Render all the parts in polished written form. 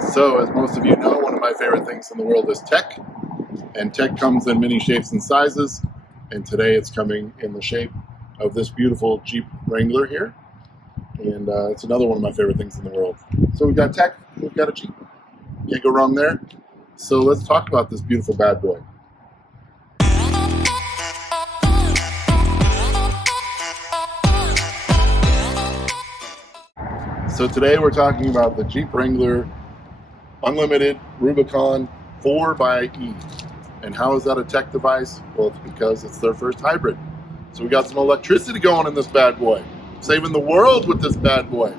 So, as most of you know, one of my favorite things in the world is tech. And tech comes in many shapes and sizes. And today it's coming in the shape of this beautiful Jeep Wrangler here. And it's another one of my favorite things in the world. So we've got tech, we've got a Jeep. Can't go wrong there. So let's talk about this beautiful bad boy. So today we're talking about the Jeep Wrangler Unlimited Rubicon 4xe. And how is that a tech device? Well, it's because it's their first hybrid. So we got some electricity going in this bad boy. Saving the world with this bad boy.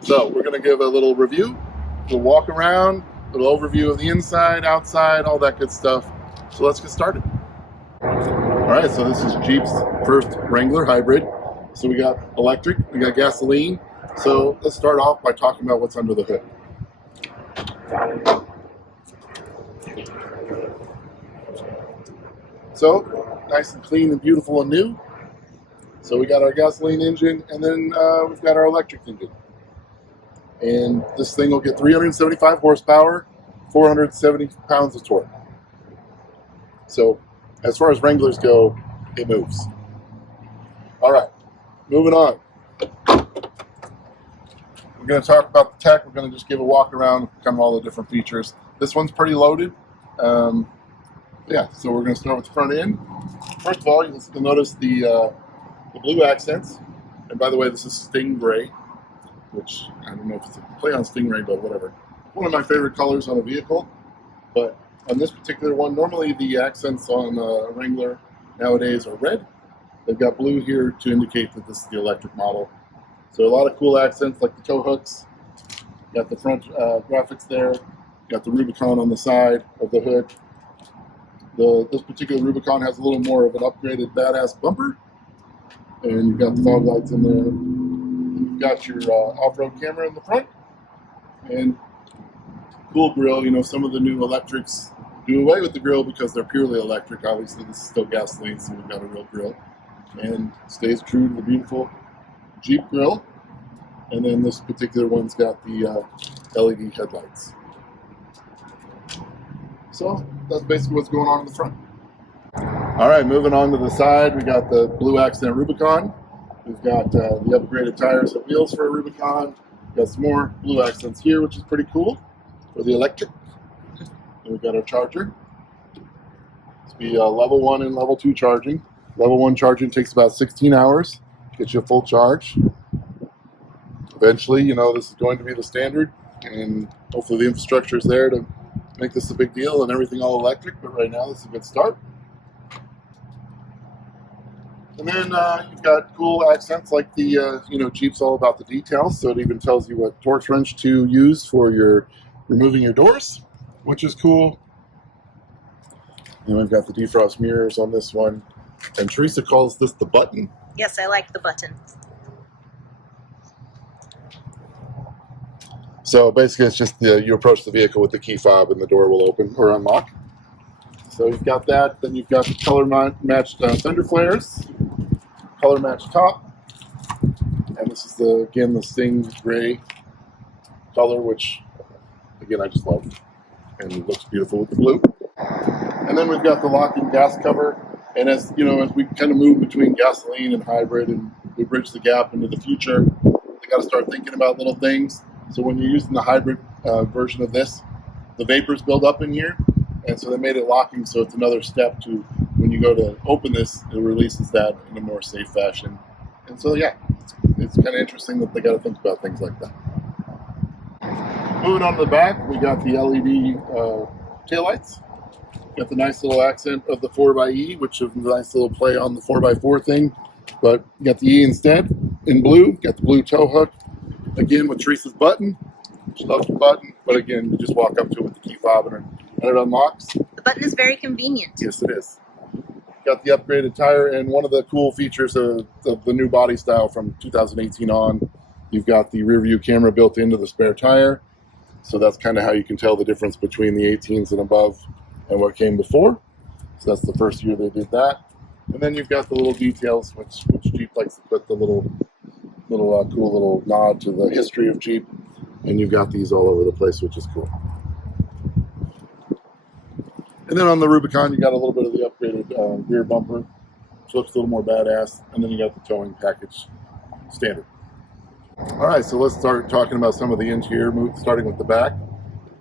So we're going to give a little review, a little walk around, a little overview of the inside, outside, all that good stuff. So let's get started. All right, so this is Jeep's first Wrangler Hybrid. So we got electric, we got gasoline. So let's start off by talking about what's under the hood. So, nice and clean and beautiful and new. So we got our gasoline engine, and then we've got our electric engine. And this thing will get 375 horsepower, 470 pounds of torque. So, as far as Wranglers go, it moves. All right, moving on. We're going to talk about the tech. We're going to just give a walk around, kind of all the different features. This one's pretty loaded. Yeah, so we're going to start with the front end. First of all, you'll notice the blue accents. And by the way, this is Stingray, which I don't know if it's a play on Stingray, but whatever. One of my favorite colors on a vehicle. But on this particular one, normally the accents on Wrangler nowadays are red. They've got blue here to indicate that this is the electric model. So a lot of cool accents like the tow hooks. Got the front graphics there. Got the Rubicon on the side of the hood. This particular Rubicon has a little more of an upgraded badass bumper. And you've got the fog lights in there. You've got your off-road camera in the front. And cool grill. You know, some of the new electrics do away with the grill because they're purely electric. Obviously, this is still gasoline, so we've got a real grill. And stays true to the beautiful Jeep grill. And then this particular one's got the LED headlights. So that's basically what's going on in the front. All right, moving on to the side, we got the blue accent Rubicon. We've got the upgraded tires and wheels for a Rubicon. We've got some more blue accents here, which is pretty cool for the electric. And we've got our charger. It's be level 1 and level 2 charging. Level 1 charging takes about 16 hours to get you a full charge. Eventually, you know, this is going to be the standard, and hopefully the infrastructure is there to make this a big deal and everything all electric, but right now this is a good start. And then you've got cool accents like the, you know, Jeep's all about the details, so it even tells you what Torx wrench to use for your removing your doors, which is cool. And we've got the defrost mirrors on this one. And Teresa calls this the button. Yes, I like the button. So basically it's just you approach the vehicle with the key fob and the door will open or unlock. So you've got that. Then you've got the color matched fender flares, color matched top. And this is again the Stingray color, which again I just love. And it looks beautiful with the blue. And then we've got the locking gas cover. And as you know, as we kind of move between gasoline and hybrid and we bridge the gap into the future, we got to start thinking about little things. So when you're using the hybrid version of this, the vapors build up in here, and so they made it locking, so it's another step to when you go to open this, it releases that in a more safe fashion. And so yeah, it's kind of interesting that they got to think about things like that. Moving on to the back, we got the LED taillights. Got the nice little accent of the 4xe, which is a nice little play on the 4x4 thing, but you got the E instead in blue. Got the blue tow hook. Again, with Teresa's button. She loves the button, but again, you just walk up to it with the key fob and it unlocks. The button is very convenient. Yes, it is. Got the upgraded tire, and one of the cool features of the new body style from 2018 on, you've got the rear view camera built into the spare tire. So that's kind of how you can tell the difference between the 18s and above and what came before. So that's the first year they did that. And then you've got the little details, which Jeep likes to put the little cool little nod to the history of Jeep. and you've got these all over the place, which is cool. And then on the Rubicon, you got a little bit of the upgraded rear bumper, which looks a little more badass, and then you got the towing package standard. All right, so let's start talking about some of the interior, starting with the back.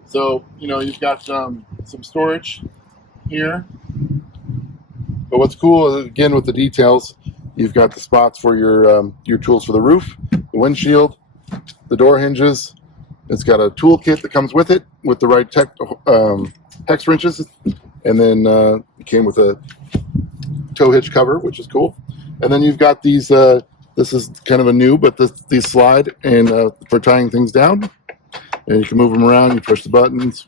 So, you know, you've got some storage here. But what's cool, again, with the details, you've got the spots for your tools for the roof, the windshield, the door hinges. It's got a tool kit that comes with it with the right hex wrenches, and then it came with a tow hitch cover, which is cool. And then you've got these. This is kind of a new, but these slide and for tying things down, and you can move them around. You push the buttons,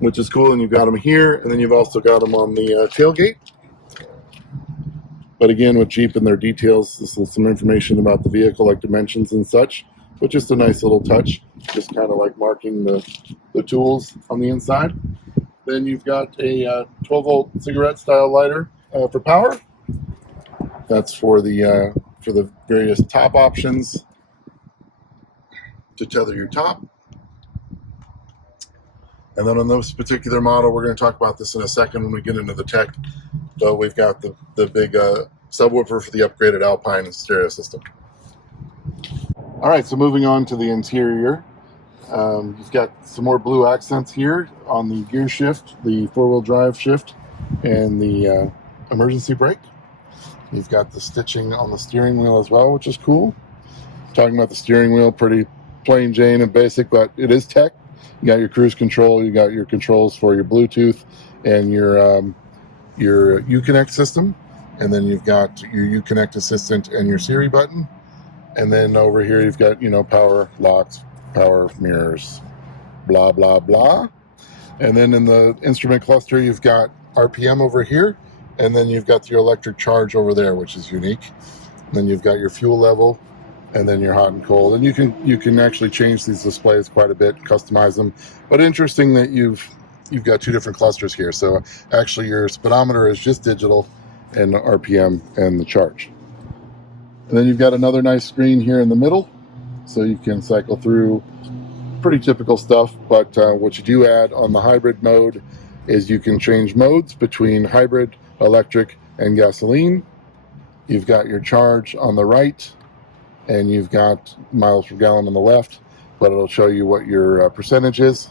which is cool. And you've got them here, and then you've also got them on the tailgate. But again, with Jeep and their details, this is some information about the vehicle, like dimensions and such, but just a nice little touch, just kind of like marking the tools on the inside. Then you've got a 12-volt cigarette-style lighter for power. That's for the various top options to tether your top. And then on this particular model, we're going to talk about this in a second when we get into the tech. So we've got the big subwoofer for the upgraded Alpine and stereo system. All right, so moving on to the interior. You've got some more blue accents here on the gear shift, the four-wheel drive shift, and the emergency brake. You've got the stitching on the steering wheel as well, which is cool. Talking about the steering wheel, pretty plain Jane and basic, but it is tech. You got your cruise control, you got your controls for your Bluetooth and your Uconnect system, and then you've got your Uconnect assistant and your Siri button. And then over here you've got, power locks, power mirrors, blah, blah, blah. And then in the instrument cluster, you've got RPM over here, and then you've got your electric charge over there, which is unique. And then you've got your fuel level, and then your hot and cold. And you can actually change these displays quite a bit, customize them. But interesting that you've got two different clusters here. So actually your speedometer is just digital, and the RPM and the charge. And then you've got another nice screen here in the middle, so you can cycle through pretty typical stuff. But what you do add on the hybrid mode is you can change modes between hybrid, electric, and gasoline. You've got your charge on the right, and you've got miles per gallon on the left, but it'll show you what your percentage is,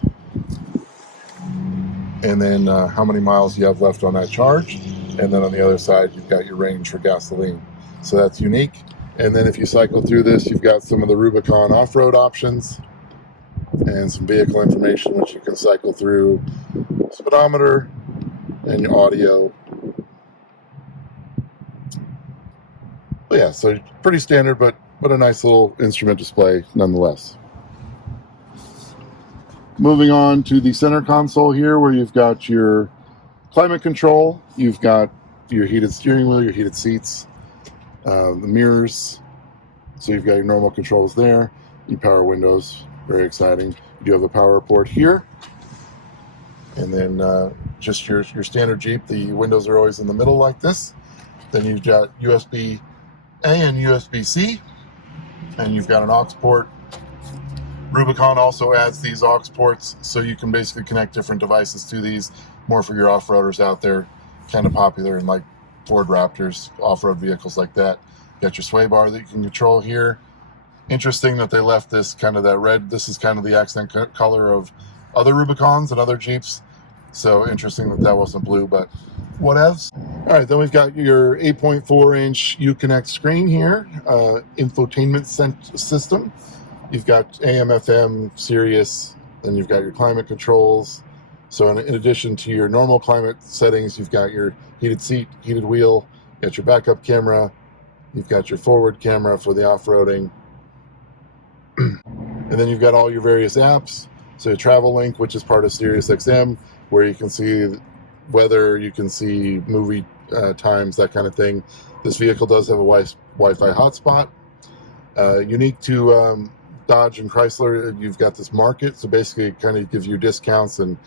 and then how many miles you have left on that charge. And then on the other side, you've got your range for gasoline. So that's unique. And then if you cycle through this, you've got some of the Rubicon off-road options and some vehicle information, which you can cycle through speedometer and your audio. But yeah, so pretty standard, but a nice little instrument display nonetheless. Moving on to the center console here, where you've got your climate control, you've got your heated steering wheel, your heated seats, the mirrors. So you've got your normal controls there, your power windows, very exciting. You do have a power port here. And then just your standard Jeep, the windows are always in the middle like this. Then you've got USB-A and USB-C, and you've got an aux port. Rubicon also adds these aux ports, so you can basically connect different devices to these, more for your off-roaders out there, kind of popular in like Ford Raptors, off-road vehicles like that. You got your sway bar that you can control here. Interesting that they left this kind of that red. This is kind of the accent color of other Rubicons and other Jeeps. So interesting that wasn't blue, but whatevs. All right, then we've got your 8.4-inch Uconnect screen here, infotainment system. You've got AM, FM, Sirius, then you've got your climate controls. So in addition to your normal climate settings, you've got your heated seat, heated wheel, you got your backup camera, you've got your forward camera for the off-roading. And then you've got all your various apps. So Travel Link, which is part of SiriusXM, where you can see weather, you can see movie times, that kind of thing. This vehicle does have a Wi-Fi hotspot. Unique to Dodge and Chrysler, you've got this market, so basically it kind of gives you discounts and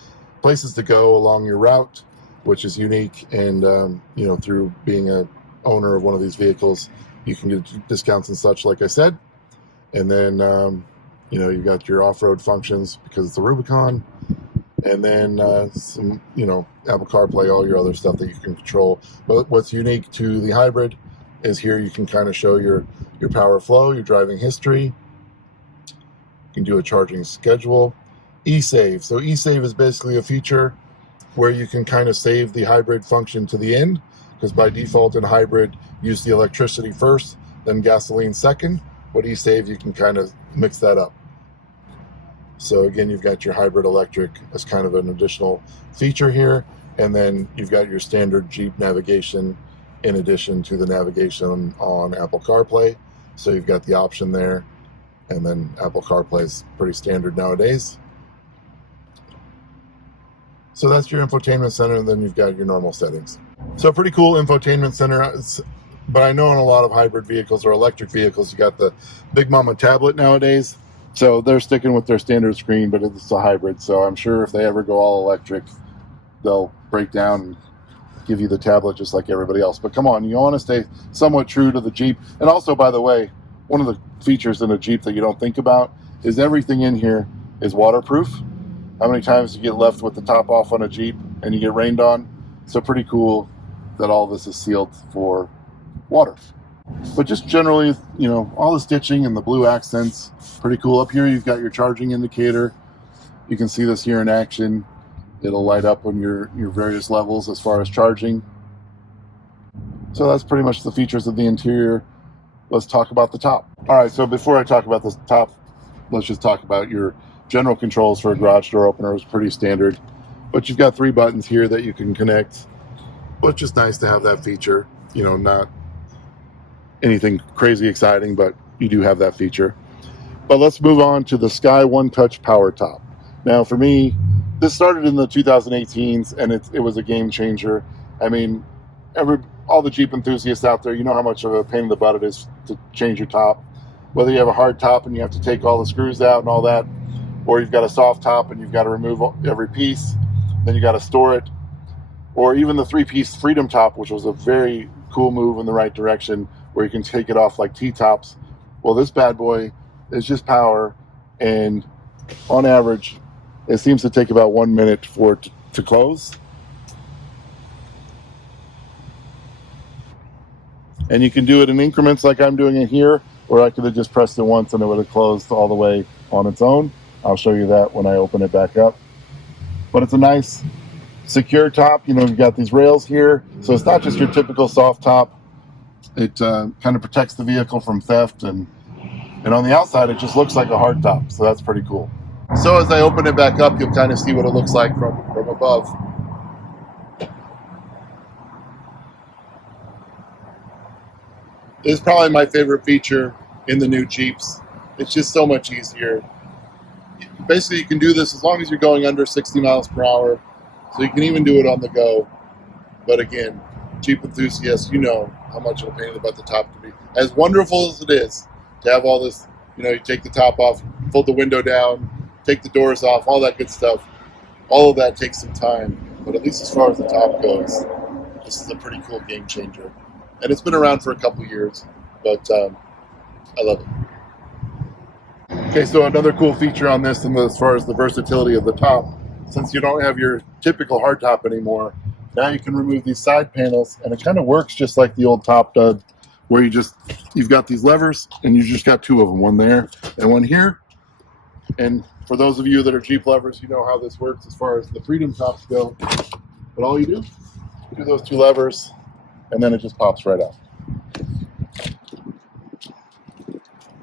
places to go along your route, which is unique. And through being a owner of one of these vehicles, you can get discounts and such, like I said. And then, you know, you've got your off-road functions because it's a Rubicon. And then some, you know, Apple CarPlay, all your other stuff that you can control. But what's unique to the hybrid is here you can kind of show your power flow, your driving history. You can do a charging schedule. eSave. So eSave is basically a feature where you can kind of save the hybrid function to the end, because by default in hybrid, use the electricity first, then gasoline second. But eSave, you can kind of mix that up. So again, you've got your hybrid electric as kind of an additional feature here. And then you've got your standard Jeep navigation in addition to the navigation on Apple CarPlay. So you've got the option there. And then Apple CarPlay is pretty standard nowadays. So that's your infotainment center, and then you've got your normal settings. So pretty cool infotainment center. But I know in a lot of hybrid vehicles or electric vehicles, you got the Big Mama tablet nowadays. So they're sticking with their standard screen, but it's a hybrid. So I'm sure if they ever go all electric, they'll break down and give you the tablet just like everybody else. But come on, you want to stay somewhat true to the Jeep. And also, by the way, one of the features in a Jeep that you don't think about is everything in here is waterproof. How many times you get left with the top off on a Jeep and you get rained on? So pretty cool that all this is sealed for water. But just generally, you know, all the stitching and the blue accents, pretty cool. Up here, you've got your charging indicator. You can see this here in action. It'll light up on your various levels as far as charging. So that's pretty much the features of the interior. Let's talk about the top. All right, so before I talk about the top, let's just talk about your general controls for a garage door opener. Is pretty standard. But you've got 3 buttons here that you can connect, which is nice to have that feature. You know, not anything crazy exciting, but you do have that feature. But let's move on to the Sky One Touch Power Top. Now, for me, this started in the 2018s, and it was a game changer. I mean, all the Jeep enthusiasts out there, you know how much of a pain in the butt it is to change your top. Whether you have a hard top and you have to take all the screws out and all that, or you've got a soft top and you've got to remove every piece, then you got to store it. Or even the 3-piece Freedom Top, which was a very cool move in the right direction, where you can take it off like T-tops. Well, this bad boy is just power, and on average, it seems to take about 1 minute for it to close. And you can do it in increments like I'm doing it here, or I could have just pressed it once and it would have closed all the way on its own. I'll show you that when I open it back up. But it's a nice, secure top. You know, you've got these rails here, so it's not just your typical soft top. It kind of protects the vehicle from theft, and on the outside, it just looks like a hard top, so that's pretty cool. So as I open it back up, you'll kind of see what it looks like from above. It's probably my favorite feature in the new Jeeps. It's just so much easier. Basically, you can do this as long as you're going under 60 miles per hour, so you can even do it on the go. But again, Jeep enthusiasts, you know how much of a pain in the butt the top can be. As wonderful as it is to have all this, you know, you take the top off, fold the window down, take the doors off, all that good stuff. All of that takes some time, but at least as far as the top goes, this is a pretty cool game changer. And it's been around for a couple years, but I love it. Okay, so another cool feature on this, and as far as the versatility of the top, since you don't have your typical hardtop anymore, now you can remove these side panels, and it kind of works just like the old top did, where you've got these levers, and you just got 2 of them, one there and one here. And for those of you that are Jeep lovers, you know how this works as far as the Freedom tops go. But all you do those 2 levers, and then it just pops right out.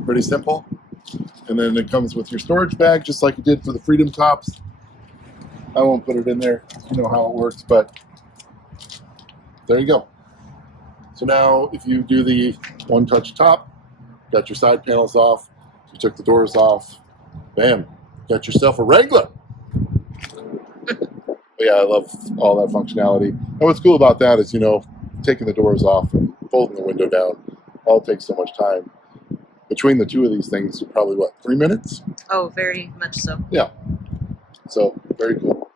Pretty simple. And then it comes with your storage bag, just like it did for the Freedom tops. I won't put it in there. You know how it works, but there you go. So now if you do the one-touch top, got your side panels off, you took the doors off, bam, got yourself a Wrangler. But yeah, I love all that functionality. And what's cool about that is, you know, taking the doors off and folding the window down all takes so much time. Between the 2 of these things, probably, 3 minutes? Oh, very much so. Yeah. So, very cool.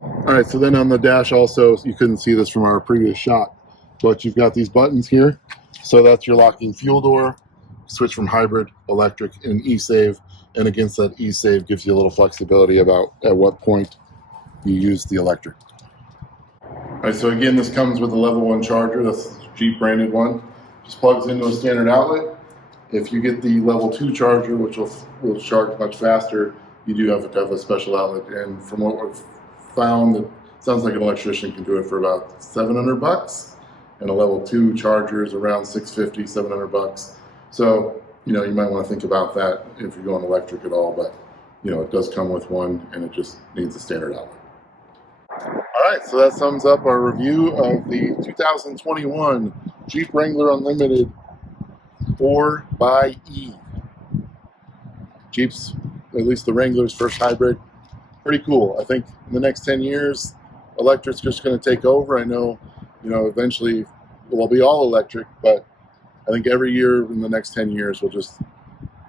All right, so then on the dash also, you couldn't see this from our previous shot, but you've got these buttons here. So that's your locking fuel door. switch from hybrid, electric, and e-save. And against that e-save gives you a little flexibility about at what point you use the electric. All right, so again, this comes with a level 1 charger. That's the Jeep branded one. Just plugs into a standard outlet. If you get the level 2 charger, which will charge much faster, you do have to have a special outlet. And from what we've found, it sounds like an electrician can do it for about $700. And a level 2 charger is around $650, $700. So, you might want to think about that if you're going electric at all, but, it does come with one and it just needs a standard outlet. All right, so that sums up our review of the 2021 Jeep Wrangler Unlimited 4xe. Jeep's, at least the Wrangler's first hybrid. Pretty cool. I think in the next 10 years, electric's just going to take over. I know, eventually we'll be all electric, but I think every year in the next 10 years will just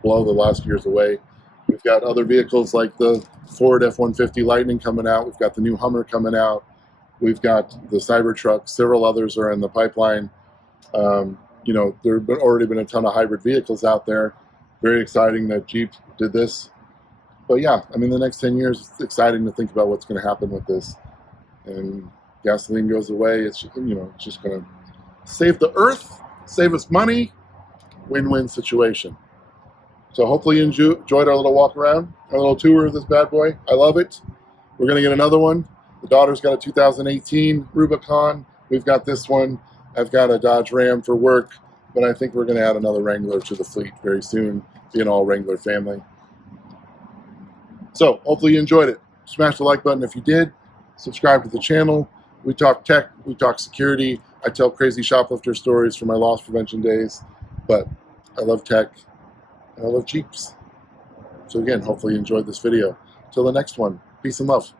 blow the last years away. We've got other vehicles like the Ford F-150 Lightning coming out. We've got the new Hummer coming out. We've got the Cybertruck. Several others are in the pipeline. There have already been a ton of hybrid vehicles out there. Very exciting that Jeep did this. But yeah, the next 10 years, it's exciting to think about what's going to happen with this. And gasoline goes away. It's just going to save the earth, save us money, win-win situation. So hopefully you enjoyed our little walk around, our little tour of this bad boy. I love it. We're going to get another one. The daughter's got a 2018 Rubicon. We've got this one. I've got a Dodge Ram for work, but I think we're going to add another Wrangler to the fleet very soon, be an all Wrangler family. So hopefully you enjoyed it. Smash the like button if you did. Subscribe to the channel. We talk tech, we talk security. I tell crazy shoplifter stories from my loss prevention days, but I love tech and I love Jeeps. So again, hopefully you enjoyed this video. Till the next one, peace and love.